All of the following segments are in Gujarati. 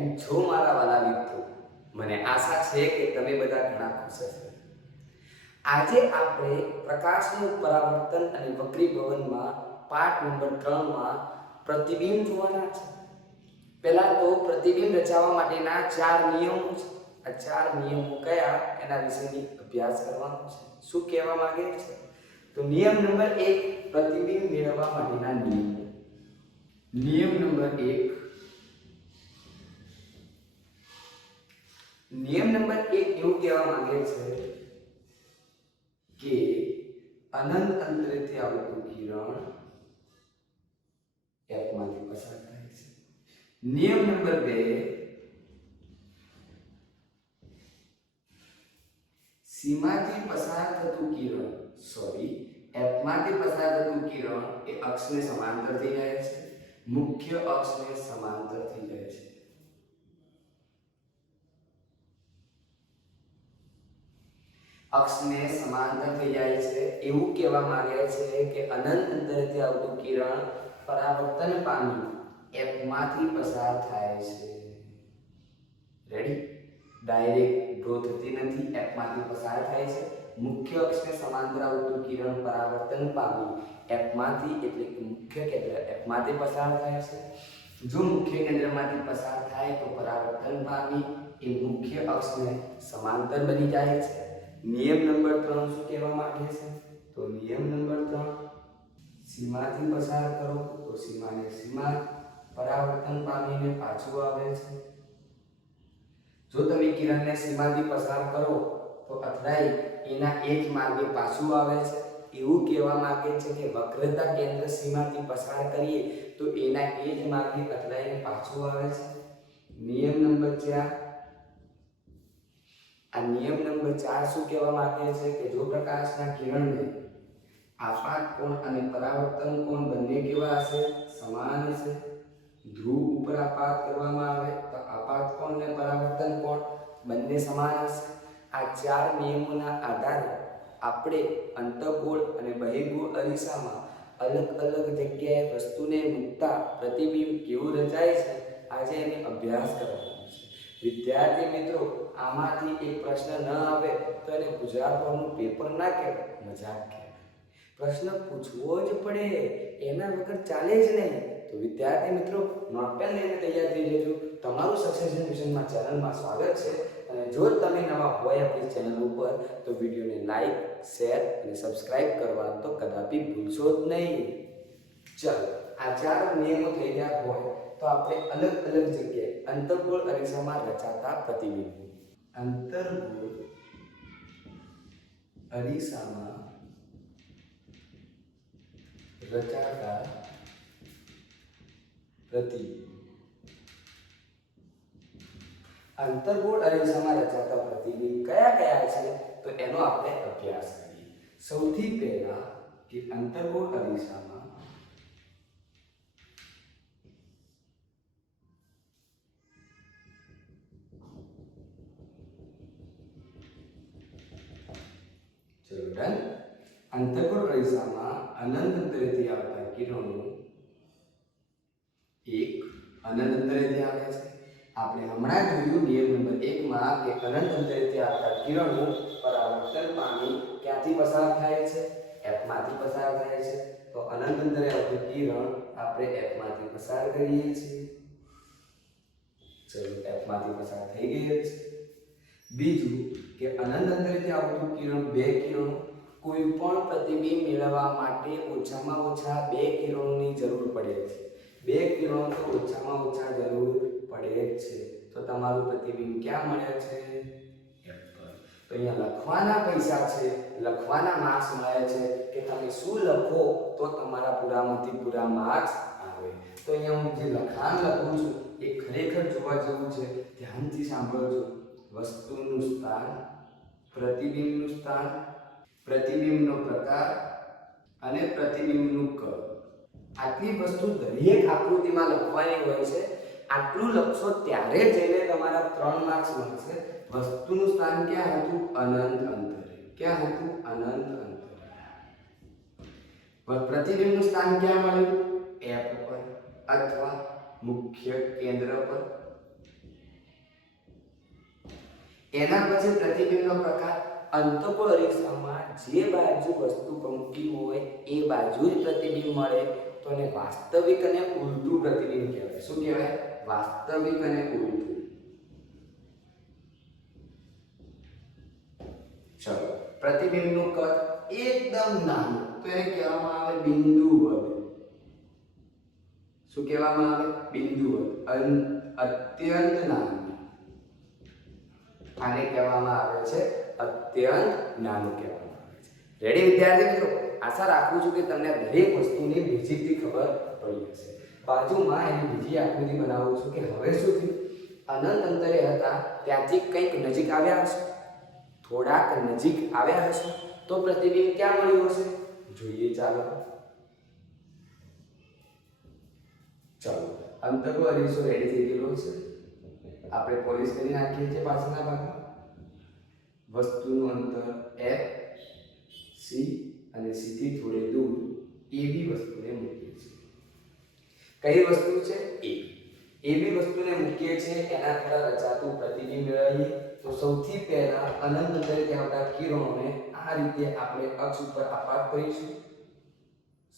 છો મારા વાલા મિત્રો મને આશા છે કે તમે બધા ઘણા ખુશ હશો. આજે આપણે પ્રકાશનું પરાવર્તન અને વક્રીભવનમાં પાઠ નંબર ત્રણમાં પ્રતિબિંબ જોવાના છે. પહેલાં તો પ્રતિબિંબ રચાવવા માટેના ચાર નિયમો છે. આ ચાર નિયમો કયા? એના વિશેની અભ્યાસ કરવાનો છે. શું કહેવા માંગે છે? તો નિયમ નંબર એક પ્રતિબિંબ મેળવવા માટેના નિયમો. નિયમ નંબર એક નિયમ નંબર એક એવું કહેવા માંગે છે કે અનંત અંતરેથી આવતું કિરણ એપમાંથી પસાર થાય છે નિયમ નંબર બે સીમાથી પસાર થતું કિરણ સોરી એપમાંથી પસાર થતું કિરણ એ અક્ષને સમાંતર થઈ જાય છે મુખ્ય અક્ષને સમાંતર થઈ જાય છે અક્ષને સમાંતર થઈ જાય છે. એવું કહેવા માંગે છે કે અનંત અંતરથી આવતું કિરણ પરાવર્તન પામી એપમાંથી પસાર થાય છે. રેડી ડાયરેક્ટ ડ્રો થતી નથી, એપમાંથી પસાર થાય છે. મુખ્ય અક્ષને સમાંતર આવતું કિરણ પરાવર્તન પામી એપમાંથી, એટલે કે મુખ્ય કેન્દ્ર એપમાંથી પસાર થાય છે. જો મુખ્ય કેન્દ્રમાંથી પસાર થાય તો પરાવર્તન પામી એ મુખ્ય અક્ષને સમાંતર બની જાય છે. નિયમ નંબર ત્રણ શું કહેવા માંગે છે? તો નિયમ નંબર ત્રણ, સીમાથી પસાર કરો. તો સીમાને સીમા પરાવર્તન પામીને પાછું આવે છે. જો તમે કિરણને સીમાથી પસાર કરો, તો અથડાઈ એના એ જ માર્ગે પાછું આવે છે. એવું કહેવા માંગે છે કે વક્રતા કેન્દ્ર સીમાથી પસાર કરીએ, તો એના એ જ માર્ગે અથડાઈને પાછું આવે છે. નિયમ નંબર ચાર આ નિયમ નંબર ચાર શું કહેવા માંગે છે કે જો પ્રકાશના કિરણને આપાત કોણ અને પરાવર્તન કોણ બંને કેવા હશે? સમાન હશે. ધ્રુવ ઉપર આપાત કરવામાં આવે તો આપાત કોણ અને પરાવર્તન કોણ બંને સમાન હશે. આ ચાર નિયમોના આધારે આપણે અંતઃગોળ અને બહિર્ગોળ અરીસામાં અલગ અલગ જગ્યાએ વસ્તુને મૂકતા પ્રતિબિંબ કેવું રચાય છે? આજે એને અભ્યાસ કરવાનો વિદ્યાર્થી મિત્રો, આમાંથી એક પ્રશ્ન ન આવે તો એને ગુજરાત બોર્ડનું પેપર ના કહેવાય. મજાક કહેવાય. પ્રશ્ન પૂછવો જ પડે. એના વગર ચાલે જ નહીં. તો વિદ્યાર્થી મિત્રો નોટપેન લઈને તૈયાર થઈ જજો. તમારું સક્સેસ મિશનમાં ચેનલમાં સ્વાગત છે. અને જો તમે નવા હોય આપણી ચેનલ ઉપર, તો વિડીયોને લાઈક શેર અને સબસ્ક્રાઇબ કરવા તો કદાપી ભૂલશો જ નહીં. ચાલો, આ ચાર નિયમો થઈ ગયા હોય. તો આપણે અલગ અલગ જગ્યાએ અંતર્ગોળ અરીસામાં રચાતા પ્રતિબિંબ. અંતર્ગોળ અરીસામાં રચાતા પ્રતિબિંબ. અંતર્ગોળ અરીસામાં રચાતા પ્રતિબિંબ કયા કયા છે? તો એનો આપણે અભ્યાસ કરીએ. સૌથી પહેલા કે અંતર્ગોળ અરીસામાં અંતર્ગોળ રહીસામાં અનંત અંતરેથી આવતા કિરણો એક અનંત અંતરેથી આવે છે આપણે હમણાં જોયું નિયમ નંબર એકમાં કે અનંત અંતરેથી આવતા કિરણો પરાવર્તન પામી ક્યાંથી પસાર થાય છે એપમાંથી પસાર થાય છે તો અનંત અંતરે આવતું કિરણ આપણે એપમાંથી પસાર કરીએ છીએ ચલો એપમાંથી પસાર થઈ ગઈ છે બીજું કે અનંત અંતરેથી આવતું કિરણ બે કિરણો કોઈ પણ પ્રતિબિંબ મેળવવા માટે ઓછામાં ઓછા બે કિરણોની જરૂર પડે છે. બે કિરણો તો ઓછામાં ઓછા જરૂર પડે જ છે. તો તમારું પ્રતિબિંબ ક્યાં મળે છે? તો અહીંયા લખવાના પૈસા છે. લખવાના માર્ક્સ મળે છે કે તમે શું લખો તો તમારા પૂરામાંથી પૂરા માર્ક્સ આવે. તો અહીંયા હું જે લખાણ લખું છું એ ખરેખર જોવા જેવું છે. ધ્યાનથી સાંભળજો. વસ્તુનું સ્થાન, પ્રતિબિંબનું સ્થાન પ્રતિબિંબનો પ્રકાર અને પ્રતિબિંબનું કદ. આટલી વસ્તુ દરેક આકૃતિમાં લખવાની હોય છે. આટલું લખશો ત્યારે જઈને તમારા ત્રણ માર્ક્સ મળશે. વસ્તુનું સ્થાન ક્યાં હતું? અનંત અંતરે. ક્યાં હતું? અનંત અંતરે. પ્રતિબિંબનું સ્થાન ક્યાં મળ્યું? એપ પર અથવા મુખ્ય કેન્દ્ર પર? એના પછી પ્રતિબિંબનો પ્રકાર અંતકોણ અરીસામાં જે બાજુ વસ્તુ પંક્તિ હોય એ બાજુ જ પ્રતિબિંબ મળે તો એને વાસ્તવિક અને ઉલટું પ્રતિબિંબ કહેવાય. શું કહેવાય? વાસ્તવિક અને ઉલટું. ચલો, પ્રતિબિંબનું કદ એકદમ નાનું, તો એને કહેવામાં આવે બિંદુ વદ શું કહેવામાં આવે? બિંદુ વદ અત્યંત નાનું. આને કહેવામાં આવે છે અત્યંત નાનું કહેવામાં આવે છે. રેડી વિદ્યાર્થી મિત્રો? આશા રાખું છું કે તમને દરેક વસ્તુની બેઝિકથી ખબર પડી હશે. બાજુમાં એની બીજી આકૃતિ બનાવું છું કે હવે શું થયું અનંત અંતરે હતા, ત્યાંથી કંઈક નજીક આવ્યા હશે. થોડાક નજીક આવ્યા હશે, તો પ્રતિબિંબ ક્યાં મળ્યું હશે? જોઈએ ચાલો. ચાલો. અંતરો અરીસો રેડી થઈ ગયેલો છે. આપણે પોલીસ કરી નાખીએ છીએ પાછળના ભાગમાં. વસ્તુનું અંતર એફ સી અને સીથી થોડે દૂર એવી વસ્તુને મૂકીએ છીએ. કઈ વસ્તુ છે? એ એવી વસ્તુને મૂકીએ છીએ, એના દ્વારા રચાતું પ્રતિબિંબ મેળવીએ તો સૌથી પહેલા અનંત તરીકે આવતા કિરણોને આ રીતે આપણે અક્ષ ઉપર આપાત કરીશું.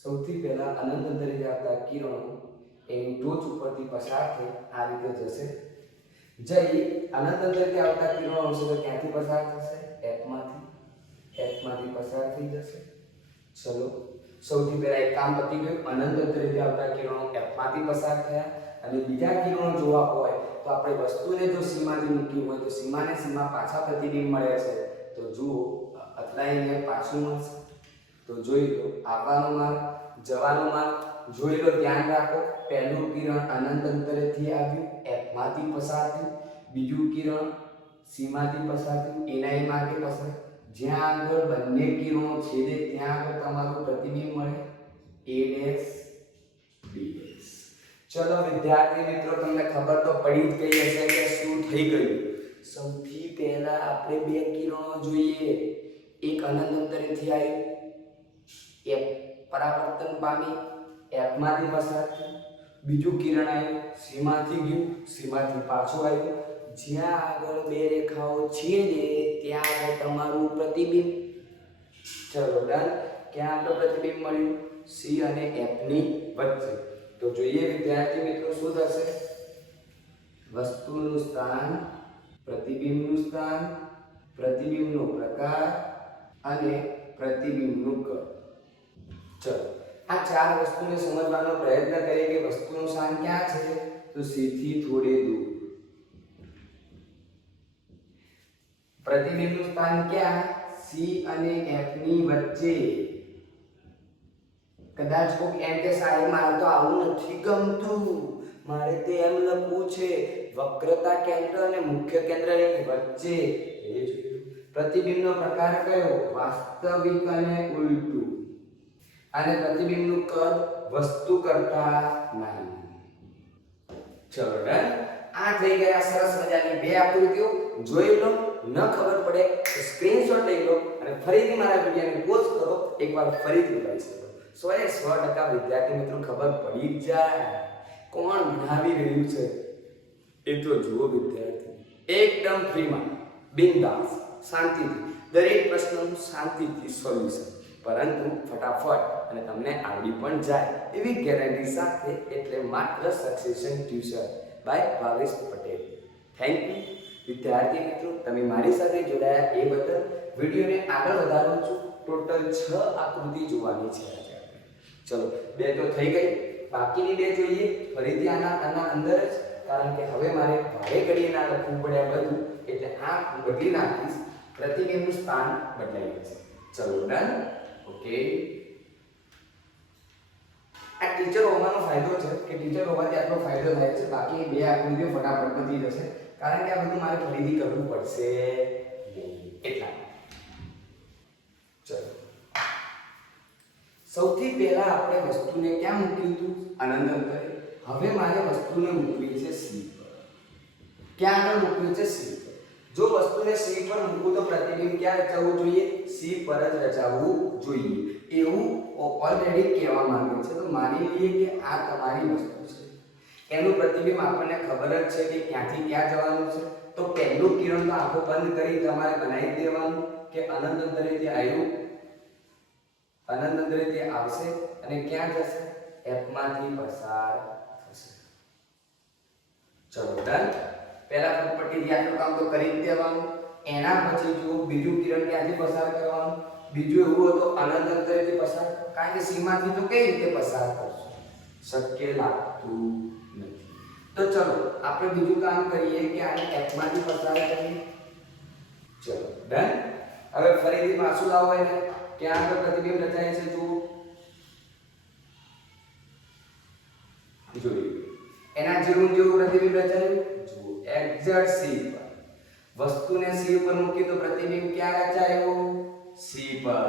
સૌથી પહેલા અનંત તરીકે આવતા કિરણો એની ટોચ ઉપરથી પસાર થઈ આ રીતે જશે. જઈ અનંત અંતરથી આવતા કિરણો આવશે તો ક્યાંથી પસાર થશે? એપમાંથી. એપમાંથી પસાર થઈ જશે. ચલો, સૌથી પહેલા એક કામ પતી ગયું. અનંત અંતરેથી આવતા કિરણો એપમાંથી પસાર થયા અને બીજા કિરણો જોવા હોય તો આપણે વસ્તુને જો સીમાથી મૂકી હોય તો સીમાને સીમા પાછા પ્રતિબિંબ મળે છે. તો જુઓ અથડાઈને પાછું મળશે. તો જોઈ લો, આવવાનો માર્ગ, જવાનો માર્ગ. જોઈ લો, ધ્યાન રાખો, પહેલું કિરણ અનંત અંતરેથી આવ્યું F માંથી પસાર થયું બીજું કિરણ સીમાથી પસાર થયું એના એ માર્ગે પસાર. જ્યાં આગળ બંને કિરણો છેદે, ત્યાં આગળ તમારું પ્રતિબિંબ મળે. A ડેશ B ડેશ ચલો વિદ્યાર્થી મિત્રો, તમને ખબર તો પડી જ ગઈ હશે કે શું થઈ ગયું. સૌથી પહેલા આપણે બે કિરણો જોઈએ. એક અનંત અંતરેથી આવ્યું એક પરાવર્તન પામી. એફમાંથી પસાર થયું. બીજું કિરણ આવ્યું સીમાથી ગયું, સીમાથી પાછું આવ્યું જ્યાં આગળ બે રેખાઓ છેદે ત્યાં આગળ તમારું પ્રતિબિંબ. ચલો, ડન. ક્યાં આગળ પ્રતિબિંબ મળ્યું? સી અને એફની વચ્ચે. તો જોઈએ વિદ્યાર્થી મિત્રો શું થશે? વસ્તુનું સ્થાન, પ્રતિબિંબનું સ્થાન, પ્રતિબિંબનો પ્રકાર અને પ્રતિબિંબનું કદ. ચલો. આ ચાર વસ્તુને સમજવાનો પ્રયત્ન કરીએ કે વસ્તુનું સ્થાન ક્યાં છે? તો સી થોડે દૂર. પ્રતિબિંબનું સ્થાન ક્યાં? સી અને એફની વચ્ચે. કદાચ કોક એમ કે સાહેબ મારે તો આવું નથી ગમતું. મારે તે એમ લખવું છે, વક્રતા કેન્દ્ર અને મુખ્ય કેન્દ્રની વચ્ચે. પ્રતિબિંબનો પ્રકાર કયો? વાસ્તવિક અને ઉલટું. અને પ્રતિબિંબનું કદ વસ્તુ કરતા નાનું ચલો ડન. આ થઈ ગયા સરસ મજાની બે આકૃતિઓ. જોઈ લો, ન ખબર પડે તો સ્ક્રીનશોટ લઈ લો અને ફરીથી મારા વિડિયોને પોઝ કરો. એકવાર ફરીથી કરી શકો. સો એ સો ટકા વિદ્યાર્થી મિત્રો ખબર પડી જ જાય. કોણ ભણાવી રહ્યું છે? એ તો જુઓ વિદ્યાર્થી. એકદમ ફ્રીમાં બિંદાસ. શાંતિથી. દરેક પ્રશ્નનું શાંતિથી સોલ્યુશન પરંતુ ફટાફટ અને તમને આવડી પણ જાય એવી ગેરંટી સાથે એટલે માત્ર succession tuition by Bhavesh Patel. Thank you વિદ્યાર્થી મિત્રો, તમે મારી સાથે જોડાયા એ બદલ વિડીયોને આગળ વધારું છું. ટોટલ છ આકૃતિ જોવાની છે આજે ચલો, બે તો થઈ ગઈ. બાકીની બે જોઈએ. ફરીથી આના આના અંદર જ, કારણ કે હવે મારે ભારે કરી ના લખવું પડે બધું, એટલે આ બદલી નાખીશ. પ્રતિબિંબનું સ્થાન બદલાઈ જશે. ચલો ડન ઓકે આ ટીચર હોવાનો ફાયદો છે કે ટીચર હોવાથી આટલો ફાયદો થાય છે. બાકી બે આકૃતિઓ ફટાફટ પતી જશે કારણ કે આ બધું મારે ખરીદી કરવું પડશે. એટલા. ચલો. સૌથી પહેલા આપણે વસ્તુને ક્યાં મૂક્યું હતું? આનંદ અંતરે. હવે મારે વસ્તુને મૂકવી છે સી પર. ક્યાં આગળ મૂકવી છે સી પર? જો વસ્તુને સી પર મૂકું તો પ્રતિબિંબ ક્યાં રચાવવું જોઈએ? સી પર જ રચાવવું જોઈએ. એવું ઓલરેડી કહેવા માંગે છે. તો માની લઈએ કે આ તમારી વસ્તુ છે. એનું પ્રતિબિંબ આપણને ખબર જ છે કે ક્યાંથી ક્યાં જવાનું છે. તો પહેલું કિરણ તો આંખો બંધ કરી તમારે બનાવી દેવાનું કે અનંત અંતરેથી આવ્યું અનંત અંતરેથી આવશે અને ક્યાં જશે? એપમાંથી પસાર થશે. ચલો ડન પહેલા પટ્ટી ધ્યાનનું કામ તો કરી દેવાનું. એના પછી જો બીજું કિરણ ક્યાંથી પસાર કરવાનું? બીજું એવું હોય તો અનંત અંતરેથી પસાર કારણ કે સીમાથી તો કઈ રીતે પસાર કરશો? શક્ય લાગતું તો ચલો, આપણે બીજું કામ કરીએ કે આને f પસાર કરીએ. ચલો ડન હવે ફરીથી પાછું લાવો એને. ક્યાં આગળ પ્રતિબિંબ રચાય છે જુઓ જોયું એના જેવું જેવું પ્રતિબિંબ રચાયું જુઓ એક્ઝેક્ટ સી પર વસ્તુને સી ઉપર મૂકી તો પ્રતિબિંબ ક્યાં રચાયું? સી પર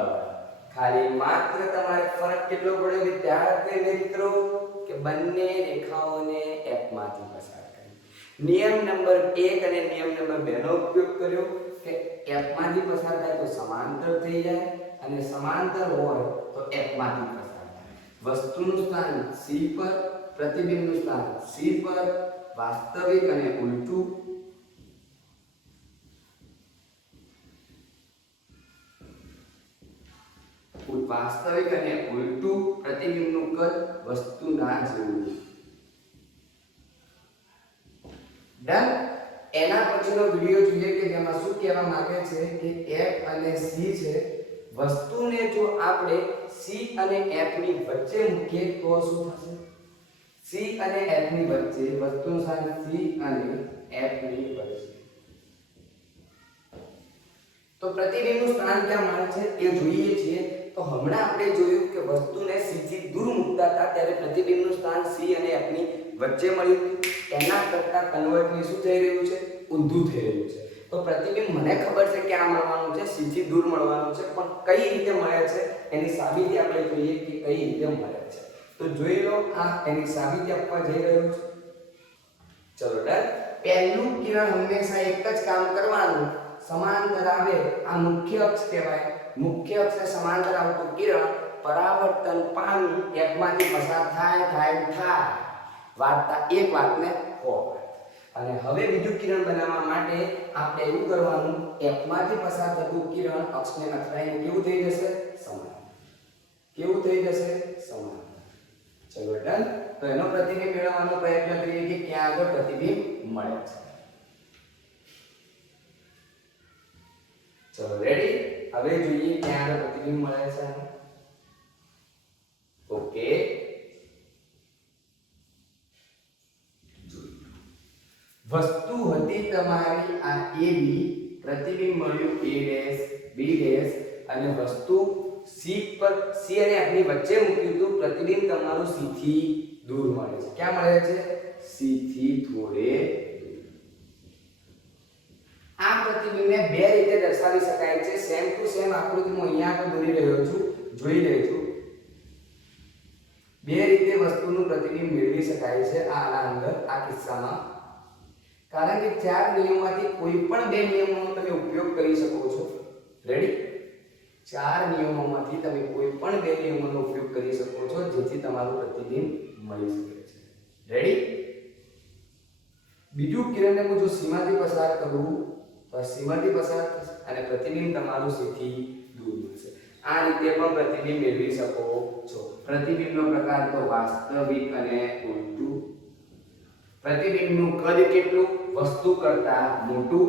ખાલી માત્ર તમારે ફરક કેટલો પડ્યો વિદ્યાર્થી મિત્રો? કે બંને રેખાઓને એપમાંથી પસાર કરી. નિયમ નંબર 1 અને નિયમ નંબર 2 નો ઉપયોગ કર્યો કે એપમાંથી પસાર થાય તો સમાંતર થઈ જાય અને સમાંતર હોય તો એપમાંથી પસાર થાય. વસ્તુનું સ્થાન સી પર પ્રતિબિંબનું સ્થાન સી પર વાસ્તવિક અને ઉલટું વાસ્તવિક અને ઉલટું પ્રતિબિંબનું કદ વસ્તુના જેવું. ડન એના પછીનો વિડિયો જોઈએ કે જેમાં શું કહેવા માંગે છે કે f અને c છે. વસ્તુને જો આપણે c અને f ની વચ્ચે મૂકીએ તો શું થશે? C અને f ની વચ્ચે વસ્તુનું સ્થાન c અને f ની વચ્ચે. તો પ્રતિબિંબનું સ્થાન ક્યાં મળે છે એ જોઈએ છીએ તો હમણાં આપણે જોયું કે વસ્તુને c થી દૂર મૂકતા હતા, ત્યારે પ્રતિબિંબનું સ્થાન c અને f ની વચ્ચે મળ્યું. એના કરતા કન્વર્ટલી શું થઈ રહ્યું છે? ઊંધું થઈ રહ્યું છે. તો પ્રતિબિંબ મને ખબર છે ક્યાં મળવાનું છે c થી દૂર મળવાનું છે, પણ કઈ રીતે મળે છે? એની સાબિતી આપણે જોઈએ કે કઈ રીતે મળે છે. તો જોઈ લો, આ એની સાબિતી આપવા જઈ રહ્યો છું. ચલો ડન. પહેલું કિરણ હંમેશા એક જ કામ કરવાનું. સમાંતર આવે, આ મુખ્ય અક્ષ કહેવાય. મુખ્ય અક્ષને સમાંતર આવતું કિરણ પરાવર્તન પામી એકમાંથી પસાર થાય થાય થાય. વાર્તા એક વાતને કો અને હવે બીજું કિરણ બનાવવા માટે આપણે એવું કરવાનું, એકમાંથી પસાર થતું કિરણ અક્ષને અથડાઈને કેવું થઈ જશે? સમાન. કેવું થઈ જશે? સમાન. ચલો ડન તો એનો પ્રતિબિંબ મેળવવાનો પ્રયત્ન કરીએ કે ક્યાં આગળ પ્રતિબિંબ મળે છે. ચલો રેડી હવે જોઈએ ક્યાં આગળ પ્રતિબિંબ મળે છે ઓકે. વસ્તુ હતી તમારી આ એ બી પ્રતિબિંબ મળ્યું એ ડેશ બી ડેશ અને વસ્તુ સી પર સી અને F ની વચ્ચે મૂક્યું હતું, પ્રતિબિંબ તમારું સી થી દૂર મળે છે. ક્યાં મળે છે? સી થી થોડે પ્રતિબિંબને બે રીતે દર્શાવી શકાય છે. સેમ ટુ સેમ આકૃતિ હું અહીંયા આગળ દોરી રહ્યો છું, જોઈ લેજો બે રીતે વસ્તુનું પ્રતિબિંબ મેળવી શકાય છે આના અંદર, આ કિસ્સામાં. કારણ કે ચાર નિયમોમાંથી કોઈ પણ બે નિયમોનો તમે ઉપયોગ કરી શકો છો. રેડી ચાર નિયમોમાંથી તમે કોઈ પણ બે નિયમોનો ઉપયોગ કરી શકો છો, જેથી તમારું પ્રતિબિંબ મળી શકે છે. રેડી બીજું કિરણને હું જો સીમાથી પસાર કરું તો પસાર થશે અને પ્રતિબિંબ તમારું સીથી દૂર મળશે આ રીતે પણ પ્રતિબિંબ મેળવી શકો છો. પ્રતિબિંબનો પ્રકાર તો વાસ્તવિક અને ઉલટું પ્રતિબિંબનું કદ કેટલું? વસ્તુ કરતા મોટું.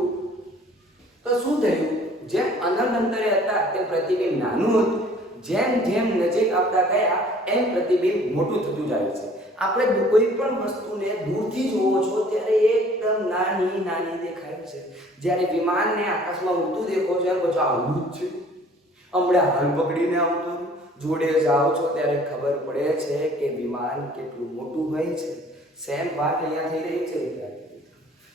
તો શું થયું? જેમ અનંત અંતરે હતા, તેમ પ્રતિબિંબ નાનું હતું. જેમ જેમ નજીક આવતા ગયા, એમ પ્રતિબિંબ મોટું થતું જાય છે. આપણે કોઈ પણ વસ્તુને દૂરથી જોવો છો, ત્યારે એકદમ નાની નાની જ્યારે વિમાનને આકાશમાં ઉડતું દેખો છો, એમ કહો છો આવડું જ છે. હમણાં હાલ પકડીને આવતું જોડે જાઓ છો, ત્યારે ખબર પડે છે કે વિમાન કેટલું મોટું હોય છે. સેમ વાત અહીંયા થઈ રહી છે, વિદ્યાર્થી.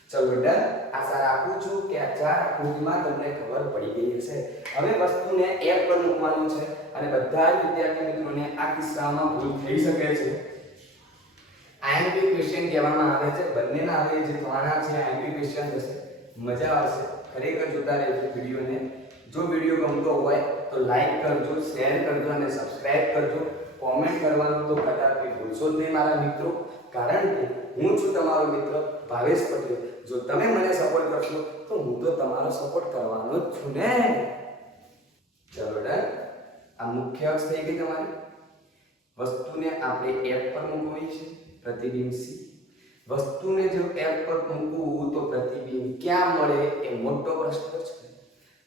ચલો, ડન. આશા રાખું છું કે આ ચાર આકૃતિમાં તમને ખબર પડી ગઈ હશે. હવે વસ્તુને એપ પર મૂકવાનું છે અને બધા જ વિદ્યાર્થી મિત્રોને આ કિસ્સામાં ભૂલ થઈ શકે છે. આઈએમપી ક્વેશ્ચન કહેવામાં આવે છે. બંનેના હવે જે થવાના છે, આઈએમપી ક્વેશ્ચન થશે મજા આવશે. ખરેખર જોતા રહેજો વિડીયોને. જો વીડિયો ગમતો હોય તો લાઈક કરજો શેર કરજો અને સબસ્ક્રાઇબ કરજો. કોમેન્ટ કરવાનું તો કદાચ ભૂલશો જ નહીં મારા મિત્રો. કારણ કે હું છું તમારો મિત્ર ભાવેશ પટેલ. જો તમે મને સપોર્ટ કરશો, તો હું તો તમારો સપોર્ટ કરવાનો જ છું ને. ચલો ડન આ મુખ્ય અક્ષ થઈ ગઈ તમારી. વસ્તુને આપણે એપ પર મૂકવી છે. પ્રતિબિંબ સી વસ્તુને જો એપ પર મૂકવું તો પ્રતિબિંબ ક્યાં મળે એ મોટો પ્રશ્ન છે.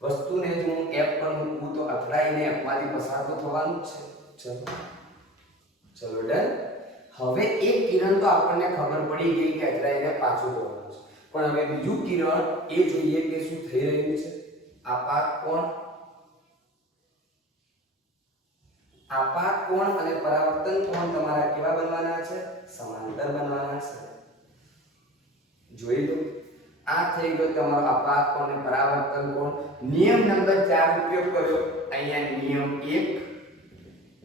વસ્તુને જો હું એપ પર મૂકું તો અથડાઈને એપમાંથી પસાર તો થવાનું છે. ચલો. ડન. હવે એક કિરણ તો આપણને ખબર પડી ગઈ કે અથડાઈને પાછું જવાનું છે. પણ હવે બીજું કિરણ એ જોઈએ કે શું થઈ રહ્યું છે. આપાત કોણ? આપાત કોણ અને પરાવર્તન કોણ તમારા કેવા બનવાના છે? સમાંતર બનવાના છે. જોઈ લો. આ થઈ ગયો તમારો કોણ અને પરાવર્તન કોણ? નિયમ નંબર 4 ઉપયોગ કર્યો. અહીંયા નિયમ 1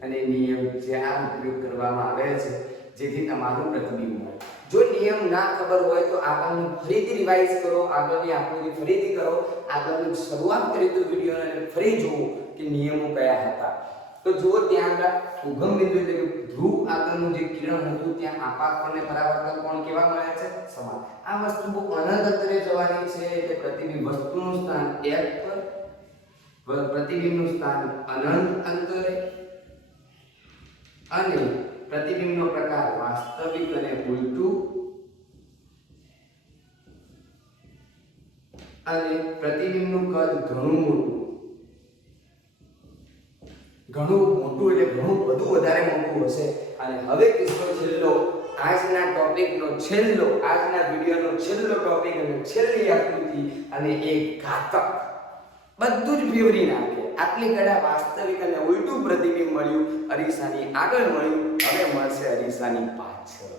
અને નિયમ 4 ઉપયોગ કરવામાં આવે છે, જેથી તમારું પ્રતિબિંબ મળે. જો નિયમ ના ખબર હોય તો આગળનું ફરીથી રિવાઇઝ કરો, આગળની આકૃતિ ફરીથી કરો. આગળની શરૂઆત કરી તો વિડીયોને ફરી જોવો કે નિયમો કયા હતા. તો જુઓ ત્યાં આગળ ઉગમ બિંદુ એટલે કે ધ્રુવ આગળનું જે કિરણ હતું, ત્યાં આપાત કોણ અને પરાવર્તન કોણ કેવા મળ્યા છે? સમાન. આ વસ્તુ બહુ અનંત અંતરે જવાની છે એટલે પ્રતિબિંબ વસ્તુનું સ્થાન f પર, પ્રતિબિંબનું સ્થાન અનંત અંતરે અને પ્રતિબિંબનો પ્રકાર વાસ્તવિક અને ઉલટું અને પ્રતિબિંબનું કદ ઘણું મોટું. ઘણું મોટું એટલે ઘણું બધું વધારે મોટું હશે. અને હવે કિસ્સો છેલ્લો, આજના ટોપિકનો છેલ્લો, આજના વિડીયોનો છેલ્લો ટોપિક અને છેલ્લી આકૃતિ અને એક ઘાતક. બધું જ ફ્યુરી નાખે. આટલી કડા વાસ્તવિક અને ઉલટું પ્રતિબિંબ મળ્યું, અરીસાની આગળ મળ્યું, હવે મળશે અરીસાની પાછળ.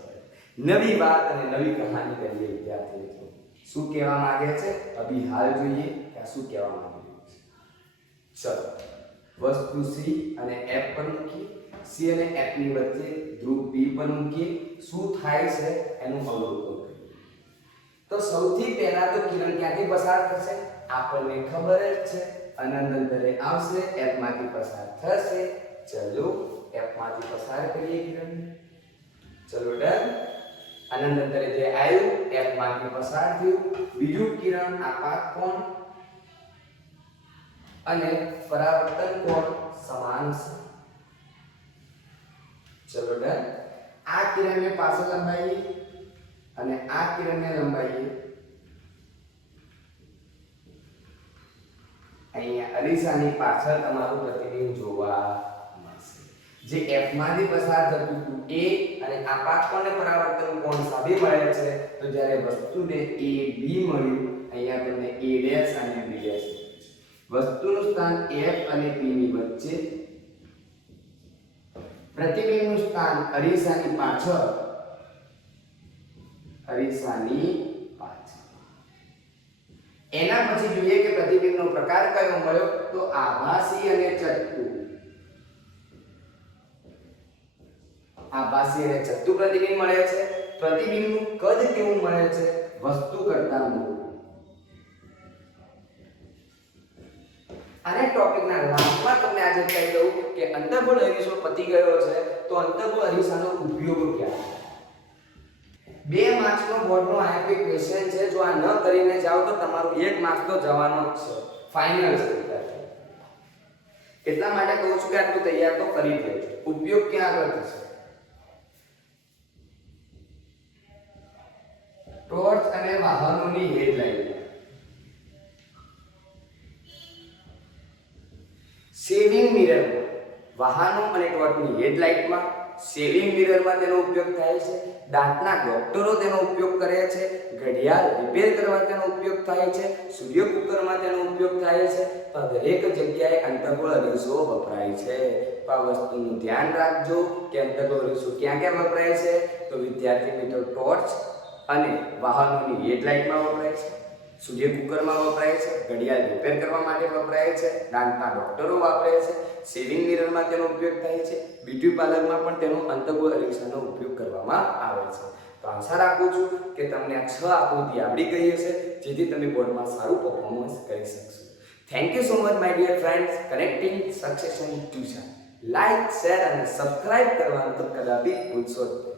નવી વાત અને નવી કહાની કરીએ વિદ્યાર્થી મિત્રો શું કહેવા માંગે છે? અભી હાલ જોઈએ કે શું કહેવા માંગે છે? ચલો. વસ્તુ સી અને એફ પર મૂકીએ. સી અને એફની વચ્ચે ધ્રુવ પી પર મૂકીએ. શું થાય છે એનું અવલોકન કરીએ. તો સૌથી પહેલા તો કિરણ ક્યાંથી પસાર થશે? આપણને ખબર જ છે. અનંત અંતરે આવશે એફમાંથી પસાર થશે. ચલો એફમાંથી પસાર કરીએ કિરણ ચલો, ડન. અનંત અંતરે જે આવ્યું એફમાંથી પસાર થયું. બીજું કિરણ આપાત કોણ? અને પરાવર્તન કોણ? સમાન છે. ચલો ડન આ કિરણને પાછળ લંબાઈએ અને આ કિરણને લંબાઈએ. અહીંયા અરીસાની પાછળ તમારું પ્રતિબિંબ જોવા જે F માંથી પસાર થતું હતું A અને આ પાથ કોણને પરાવર્તન કોણ સાબી મળે છે? તો જ્યારે વસ્તુને A, B મળ્યું, અહીંયા તમને A અને B વસ્તુનું સ્થાન F અને P ની વચ્ચે. પ્રતિબિંબનું સ્થાન અરીસાની પાછળ. અરીસાની પાછળ. એના પછી જોઈએ કે પ્રતિબિંબનો પ્રકાર કયો મળ્યો? તો આભાસી અને ચત્તુ આભાસી અને ચત્તુ પ્રતિબિંબ મળે છે. પ્રતિબિંબનું કદ કેવું મળે છે? વસ્તુ કરતા મોટું. આને ટોપિકના લાસ્ટમાં તમને આજે કહી દઉં કે અંતર્ગોળ અરીસો પતી ગયો છે, તો અંતર્ગોળ અરીસાનો ઉપયોગ ક્યાં બે માર્ક્સનો બોર્ડનો આ એક ક્વેશ્ચન છે, જો આ ન કરીને જાઓ તો તમારું એક માર્ક્સ તો જવાનો જ છે. ફાઇનલ છે એટલા માટે કહું છું કે આટલું તૈયાર તો કરી દે ઉપયોગ ક્યાં આગળ થશે? ટોર્ચ અને વાહનોની હેડલાઇટ સેવિંગ મિરર વાહનો અને ટોર્ચની હેડલાઇટમાં સેવિંગ મિરરમાં તેનો ઉપયોગ થાય છે. દાંતના ડોક્ટરો તેનો ઉપયોગ કરે છે. ઘડિયાળ રિપેર કરવા તેનો ઉપયોગ થાય છે. સૂર્ય કુકરમાં તેનો ઉપયોગ થાય છે. પણ દરેક જગ્યાએ અંતર્ગોળ અરીસો વપરાય છે. આ વસ્તુનું ધ્યાન રાખજો કે અંતગોળ અરીસો ક્યાં ક્યાં વપરાય છે? તો વિદ્યાર્થી મિત્રો, ટોર્ચ અને વાહનોની હેડલાઇટમાં વપરાય છે. સૂર્ય કુકરમાં વપરાય છે, ઘડિયાળ રિપેર કરવા માટે વપરાય છે, દાંતના ડોક્ટરો વાપરે છે શેવિંગ મિરરમાં તેનો ઉપયોગ થાય છે બ્યુટી પાર્લરમાં પણ તેનો અંતર્ગોળ અરીસાનો ઉપયોગ કરવામાં આવે છે. તો આશા રાખું છું કે તમને આ છ આકૃતિ આવડી ગઈ હશે, જેથી તમે બોર્ડમાં સારું પરફોર્મન્સ કરી શકશો. Thank you so much my dear friends connecting succession tuition like share અને સબસ્ક્રાઇબ કરવાનું તો કદાપી ભૂલશો જ